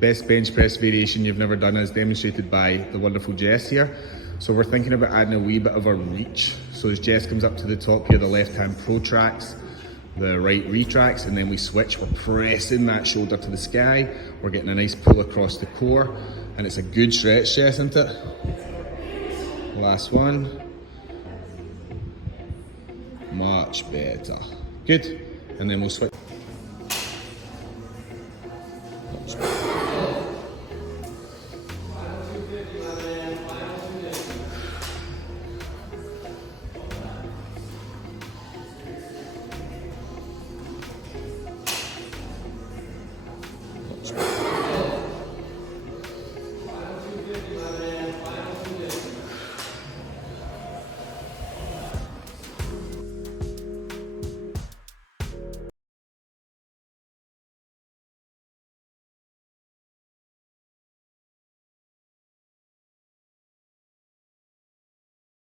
Best bench press variation you've never done as demonstrated by the wonderful Jess here. So we're thinking about adding a wee bit of a reach. So as Jess comes up to the top here, the left hand protracts, the right retracts, and then we switch. We're pressing that shoulder to the sky. We're getting a nice pull across the core, and it's a good stretch, Jess, isn't it? Last one. Much better. Good. And then we'll switch.